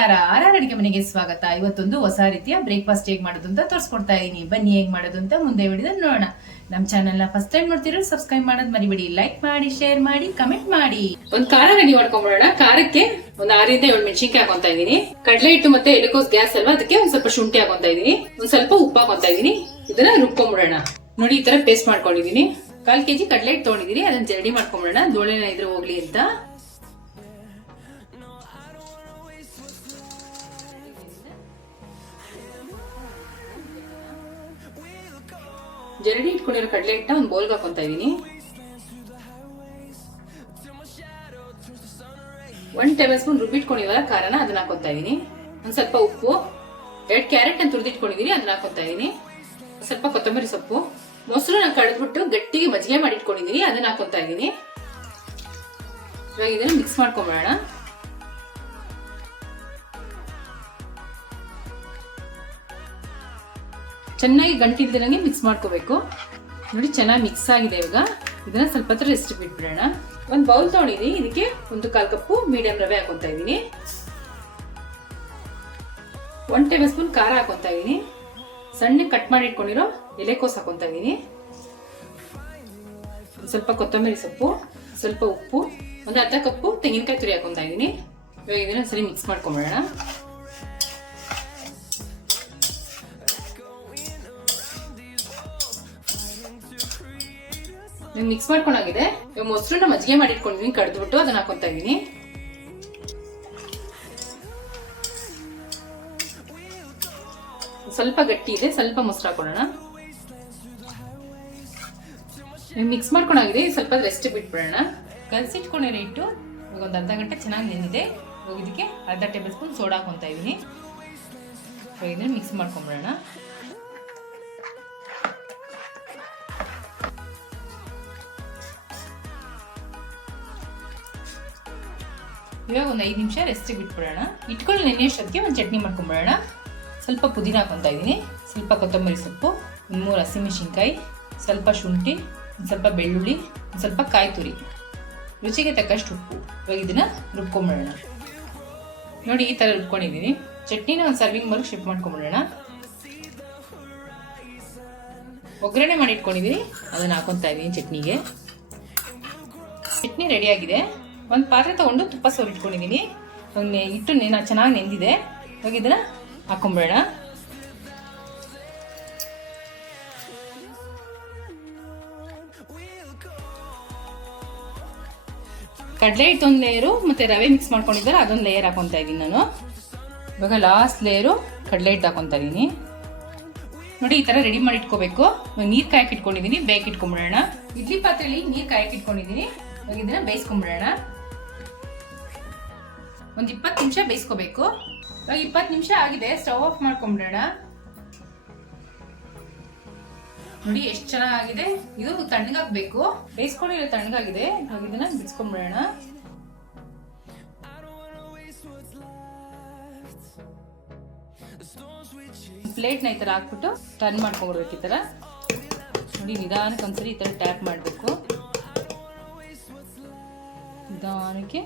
ನಮಸ್ಕಾರ, ಆರ್ಆರ್ ಅಡಿಗೆ ಮನೆಗೆ ಸ್ವಾಗತ. ಇವತ್ತೊಂದು ಹೊಸ ರೀತಿಯ ಬ್ರೇಕ್ಫಾಸ್ಟ್ ಹೇಗ್ ಮಾಡೋದು ಅಂತ ತೋರಿಸ್ಕೊಡ್ತಾ ಇದೀನಿ. ಬನ್ನಿ ಹೇಗ್ ಮಾಡೋದು ಅಂತ ಮುಂದೆ ವಿಡಿಯೋದಲ್ಲಿ ನೋಡೋಣ. ನಮ್ ಚಾನೆಲ್ ನ ಫಸ್ಟ್ ಟೈಮ್ ನೋಡ್ತಿರೋ ಸಬ್ಸ್ಕ್ರೈಬ್ ಮಾಡೋದು ಮರಿಬೇಡಿ. ಲೈಕ್ ಮಾಡಿ, ಶೇರ್ ಮಾಡಿ, ಕಮೆಂಟ್ ಮಾಡಿ. ಒಂದ್ ಖಾರ ರೆಡಿ ಮಾಡ್ಕೊಂಡ್ಬಿಡೋಣ. ಖಾರಕ್ಕೆ ಒಂದ್ 6 ರಿಂದ 7 ಮೆಣಸಿನ್ಕಾಯಿ ಹಾಕೊಂತಾ ಇದೀನಿ. ಕಡಲೆ ಹಿಟ್ಟು ಮತ್ತೆ ಎಲೆಕೋಸ್ ಗ್ಯಾಸ್ ಅಲ್ವಾ, ಅದಕ್ಕೆ ಒಂದ್ ಸ್ವಲ್ಪ ಶುಂಠಿ ಹಾಕೊಂತಾ ಇದೀನಿ. ಒಂದ್ ಸ್ವಲ್ಪ ಉಪ್ಪು ಹಾಕೊಂತಾ ಇದೀನಿ. ಇದನ್ನ ರುಬ್ಕೊಂಡ್ಬಿಡೋಣ. ನೋಡಿ, ಈ ತರ ಪೇಸ್ಟ್ ಮಾಡ್ಕೊಂಡಿದೀನಿ. 1/4 kg ಕಡಲೆ ಹಿಟ್ಟು ತಗೊಂಡಿದೀನಿ. ಅದನ್ನ ಜರಡಿ ಮಾಡ್ಕೊಂಡ್ಬಿಡೋಣ, ದೋಳೆನ ಇದ್ರೆ ಹೋಗ್ಲಿ ಅಂತ. ಜರಡಿ ಇಟ್ಕೊಂಡಿರೋ ಕಡಲೆ ಹಿಟ್ಟನ್ನ ಒಂದು ಬೌಲ್ಗೆ ಹಾಕೊಂತಾ ಇದೀನಿ. 1 ಟೇಬಲ್ ಸ್ಪೂನ್ ರುಬ್ಬಿಟ್ಕೊಂಡಿವಲ್ಲ ಖಾರನ, ಅದನ್ನ ಹಾಕೊಂತಾ ಇದೀನಿ. ಒಂದ್ ಸ್ವಲ್ಪ ಉಪ್ಪು, 2 ಕ್ಯಾರೆಟ್ ಅನ್ನು ತುರಿದಿಟ್ಕೊಂಡಿದೀನಿ, ಅದನ್ನ ಹಾಕೊಂತಾ ಇದೀನಿ. ಸ್ವಲ್ಪ ಕೊತ್ತಂಬರಿ ಸೊಪ್ಪು, ಮೊಸರನ್ನ ಕಳೆದ್ಬಿಟ್ಟು ಗಟ್ಟಿಗೆ ಮಜ್ಜಿಗೆ ಮಾಡಿ ಇಟ್ಕೊಂಡಿದೀನಿ, ಅದನ್ನ ಹಾಕೊಂತಾ ಇದೀನಿ. ಇವಾಗ ಇದನ್ನ ಮಿಕ್ಸ್ ಮಾಡ್ಕೊಂಡ್ಬಿಡೋಣ. ಚೆನ್ನಾಗಿ ಗಂಟಿಲ್ದಿರಂಗೆ ಮಿಕ್ಸ್ ಮಾಡ್ಕೋಬೇಕು. ನೋಡಿ, ಚೆನ್ನಾಗಿ ಮಿಕ್ಸ್ ಆಗಿದೆ. ಇವಾಗ ಇದನ್ನ ಸ್ವಲ್ಪ ಹೊತ್ತು ರೆಸ್ಟ್ ಬಿಟ್ಬಿಡೋಣ. ಒಂದು ಬೌಲ್ ತಗೊಂಡಿದ್ದೀನಿ, ಇದಕ್ಕೆ 1/4 ಕಪ್ಪು ಮೀಡಿಯಂ ರವೆ ಹಾಕೊಂತಾ ಇದೀನಿ. 1 ಟೇಬಲ್ ಸ್ಪೂನ್ ಖಾರ ಹಾಕೊಂತಾ ಇದೀನಿ. ಸಣ್ಣ ಕಟ್ ಮಾಡಿ ಇಟ್ಕೊಂಡಿರೋ ಎಲೆಕೋಸ್ ಹಾಕೊಂತಾ ಇದೀನಿ. ಸ್ವಲ್ಪ ಕೊತ್ತಂಬರಿ ಸೊಪ್ಪು, ಸ್ವಲ್ಪ ಉಪ್ಪು, ಒಂದು 1/2 ಕಪ್ಪು ತೆಂಗಿನಕಾಯಿ ತುರಿ ಹಾಕೊಂತಾ ಇದೀನಿ. ಇವಾಗ ಇದನ್ನ ಸರಿ ಮಿಕ್ಸ್ ಮಾಡ್ಕೊಂಡ್ಬಿಡೋಣ. ಮಿಕ್ಸ್ ಮಾಡ್ಕೊಂಡಾಗಿದೆ. ಇವಾಗ ಮೊಸರನ್ನ ಮಜ್ಜಿಗೆ ಮಾಡಿ ಇಟ್ಕೊಂಡಿದೀನಿ, ಕಡ್ದ್ಬಿಟ್ಟು ಅದನ್ನ ಹಾಕೊಂತಾ ಇದೀನಿ. ಸ್ವಲ್ಪ ಗಟ್ಟಿ ಇದೆ, ಸ್ವಲ್ಪ ಮೊಸರು ಹಾಕೊಳ್ಳೋಣ. ಮಿಕ್ಸ್ ಮಾಡ್ಕೊಂಡಾಗಿದೆ, ಸ್ವಲ್ಪ ರೆಸ್ಟ್ ಬಿಟ್ಬಿಡೋಣ. ಕಲಸಿಟ್ಕೊಂಡಿರೋ ಹಿಟ್ಟು ಇವಾಗ ಒಂದು ಅರ್ಧ ಗಂಟೆ ಚೆನ್ನಾಗಿ ನೆಂದಿದೆ. ಇವಾಗ ಇದಕ್ಕೆ 1/2 ಟೇಬಲ್ ಸ್ಪೂನ್ ಸೋಡಾ ಹಾಕೊಂತಾ ಇದೀನಿ. ಇದನ್ನ ಮಿಕ್ಸ್ ಮಾಡ್ಕೊಂಡ್ಬಿಡೋಣ. ಇವಾಗ ಒಂದು 5 ನಿಮಿಷ ರೆಸ್ಟ್ ಬಿಟ್ಬಿಡೋಣ. ಇಟ್ಕೊಂಡು ನೆನೆಯೋಷ್ಟೊತ್ತಿಗೆ ಒಂದು ಚಟ್ನಿ ಮಾಡ್ಕೊಂಡ್ಬಿಡೋಣ. ಸ್ವಲ್ಪ ಪುದೀನ ಹಾಕೊಂತಾ ಇದ್ದೀನಿ, ಸ್ವಲ್ಪ ಕೊತ್ತಂಬರಿ ಸೊಪ್ಪು, 3 ಹಸಿಮೆಣಸಿನ್ಕಾಯಿ, ಸ್ವಲ್ಪ ಶುಂಠಿ, ಸ್ವಲ್ಪ ಬೆಳ್ಳುಳ್ಳಿ, ಸ್ವಲ್ಪ ಕಾಯಿ ತುರಿ, ರುಚಿಗೆ ತಕ್ಕಷ್ಟು ಉಪ್ಪು. ಇವಾಗ ಇದನ್ನ ರುಬ್ಕೊಂಡ್ಬಿಡೋಣ. ನೋಡಿ, ಈ ಥರ ರುಬ್ಕೊಂಡಿದ್ದೀನಿ. ಚಟ್ನಿನ ಒಂದು ಸರ್ವಿಂಗ್ ಬಲ್ಗೆ ಶಿಫ್ಟ್ ಮಾಡ್ಕೊಂಡ್ಬಿಡೋಣ. ಒಗ್ಗರಣೆ ಮಾಡಿ ಇಟ್ಕೊಂಡಿದ್ದೀನಿ, ಅದನ್ನ ಹಾಕೊಂತಾ ಇದ್ದೀನಿ ಚಟ್ನಿಗೆ. ಚಟ್ನಿ ರೆಡಿಯಾಗಿದೆ. ಒಂದು ಪಾತ್ರೆ ತಗೊಂಡು ತುಪ್ಪ ಸೋರಿಟ್ಕೊಂಡಿದ್ದೀನಿ. ಹಿಟ್ಟು ಚೆನ್ನಾಗಿ ನೆಂದಿದೆ. ಇವಾಗ ಇದನ್ನ ಹಾಕೊಂಡ್ಬೇಡ. ಕಡಲೆ ಹಿಟ್ಟು ಒಂದು ಲೇಯರು ಮತ್ತೆ ರವೆ ಮಿಕ್ಸ್ ಮಾಡ್ಕೊಂಡಿದ್ದಾರೆ, ಅದೊಂದು ಲೇಯರ್ ಹಾಕೊಂತಾ ಇದ್ದೀನಿ ನಾನು. ಇವಾಗ ಲಾಸ್ಟ್ ಲೇಯರು ಕಡಲೆ ಹಿಟ್ಟು ಹಾಕೊಂತಾ ಇದ್ದೀನಿ. ನೋಡಿ, ಈ ತರ ರೆಡಿ ಮಾಡಿ ಇಟ್ಕೋಬೇಕು. ನೀರು ಕಾಯಕ್ಕೆ ಇಟ್ಕೊಂಡಿದ್ದೀನಿ, ಬೇಕ್ ಇಟ್ಕೊಂಡ್ಬಿಡೋಣ. ಇಡ್ಲಿ ಪಾತ್ರೆಯಲ್ಲಿ ನೀರು ಕಾಯಕ್ಕೆ ಇಟ್ಕೊಂಡಿದ್ದೀನಿ. ಇವಾಗ ಇದನ್ನ ಬೇಯಿಸ್ಕೊಂಡ್ಬಿಡೋಣ. ಒಂದು 20 ನಿಮಿಷ ಬೇಯಿಸ್ಕೋಬೇಕು. ಇವಾಗ 20 ನಿಮಿಷ ಆಗಿದೆ, ಸ್ಟವ್ ಆಫ್ ಮಾಡ್ಕೊಂಡ್ಬಿಡೋಣ. ನೋಡಿ ಎಷ್ಟು ಚೆನ್ನಾಗಿದೆ. ಇದು ತಣ್ಣಗಾಗಬೇಕು, ಬೇಯಿಸ್ಕೊಂಡಿರೋ ತಣ್ಣಗಾಗಿದೆ. ಇವಾಗ ಇದನ್ನ ಬಿಡಿಸ್ಕೊಂಡ್ಬಿಡೋಣ. ಪ್ಲೇಟ್ನ ಈ ತರ ಹಾಕ್ಬಿಟ್ಟು ಟರ್ನ್ ಮಾಡ್ಕೊಂಡ್ಬಿಡ್ಬೇಕು. ಈ ತರ ನೋಡಿ, ನಿಧಾನಕ್ಕೆ ಒಂದ್ಸರಿ ಈ ತರ ಟ್ಯಾಪ್ ಮಾಡಬೇಕು. ನಿಧಾನಕ್ಕೆ.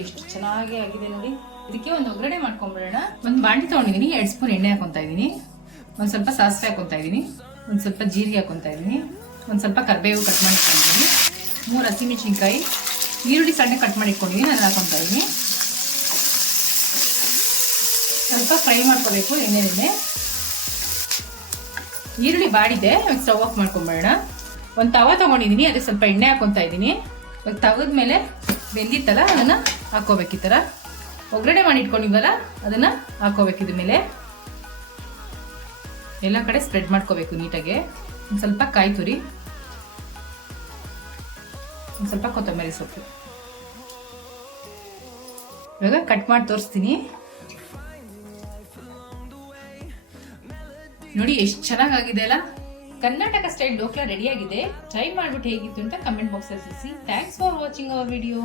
ಎಷ್ಟು ಚೆನ್ನಾಗಿ ಆಗಿದೆ ನೋಡಿ. ಇದಕ್ಕೆ ಒಂದು ಒಗ್ಗರಣೆ ಮಾಡ್ಕೊಂಡ್ಬಿಡೋಣ. ಒಂದು ಬಾಂಡಿ ತಗೊಂಡಿದ್ದೀನಿ, 2 ಸ್ಪೂನ್ ಎಣ್ಣೆ ಹಾಕೊಂತಾ ಇದ್ದೀನಿ. ಒಂದು ಸ್ವಲ್ಪ ಸಾಸಿವೆ ಹಾಕೊಂತಾ ಇದ್ದೀನಿ, ಒಂದು ಸ್ವಲ್ಪ ಜೀರಿಗೆ ಹಾಕೊಂತಾ ಇದ್ದೀನಿ, ಒಂದು ಸ್ವಲ್ಪ ಕರಿಬೇವು ಕಟ್ ಮಾಡಿ ಇಟ್ಕೊಂಡಿದ್ದೀನಿ, 3 ಹಸಿಮೆಣಸಿನ್ಕಾಯಿ, ಈರುಳ್ಳಿ ಸಣ್ಣ ಕಟ್ ಮಾಡಿ ಇಟ್ಕೊಂಡಿದ್ದೀನಿ, ಅದನ್ನ ಹಾಕೊಂತಾ ಇದ್ದೀನಿ. ಸ್ವಲ್ಪ ಫ್ರೈ ಮಾಡ್ಕೋಬೇಕು ಎಣ್ಣೆಯಲ್ಲಿ. ಈರುಳ್ಳಿ ಬಾಡಿದೆ, ಇವಾಗ ಸ್ಟವ್ ಆಫ್ ಮಾಡ್ಕೊಂಡ್ಬಿಡೋಣ. ಒಂದು ತವ ತಗೊಂಡಿದ್ದೀನಿ, ಅದಕ್ಕೆ ಸ್ವಲ್ಪ ಎಣ್ಣೆ ಹಾಕೊಂತಾ ಇದ್ದೀನಿ. ಇವಾಗ ತವದ ಮೇಲೆ ಬೆಂದಿತ್ತಲ್ಲ, ಅದನ್ನ ಹಾಕೋಬೇಕು. ಈ ಥರ ಒಗ್ಗರಣೆ ಮಾಡಿ ಇಟ್ಕೊಂಡಿದ್ವಲ್ಲ, ಅದನ್ನ ಹಾಕೋಬೇಕು. ಇದ್ರ ಮೇಲೆ ಎಲ್ಲ ಕಡೆ ಸ್ಪ್ರೆಡ್ ಮಾಡ್ಕೋಬೇಕು ನೀಟಾಗಿ. ಒಂದು ಸ್ವಲ್ಪ ಕಾಯಿ ತುರಿ, ಒಂದು ಸ್ವಲ್ಪ ಕೊತ್ತಂಬರಿ ಸೊಪ್ಪು. ಇವಾಗ ಕಟ್ ಮಾಡಿ ತೋರಿಸ್ತೀನಿ. ನೋಡಿ, ಎಷ್ಟು ಚೆನ್ನಾಗಿದೆ ಅಲ್ಲ. ಕರ್ನಾಟಕ ಸ್ಟೈಲ್ ಢೋಕ್ಲಾ ರೆಡಿ ಆಗಿದೆ. ಟ್ರೈ ಮಾಡ್ಬಿಟ್ಟು ಹೇಗಿತ್ತು ಅಂತ ಕಮೆಂಟ್ ಬಾಕ್ಸ್ ಅಲ್ಲಿ ತಿಳಿಸಿ. Thanks for watching our video.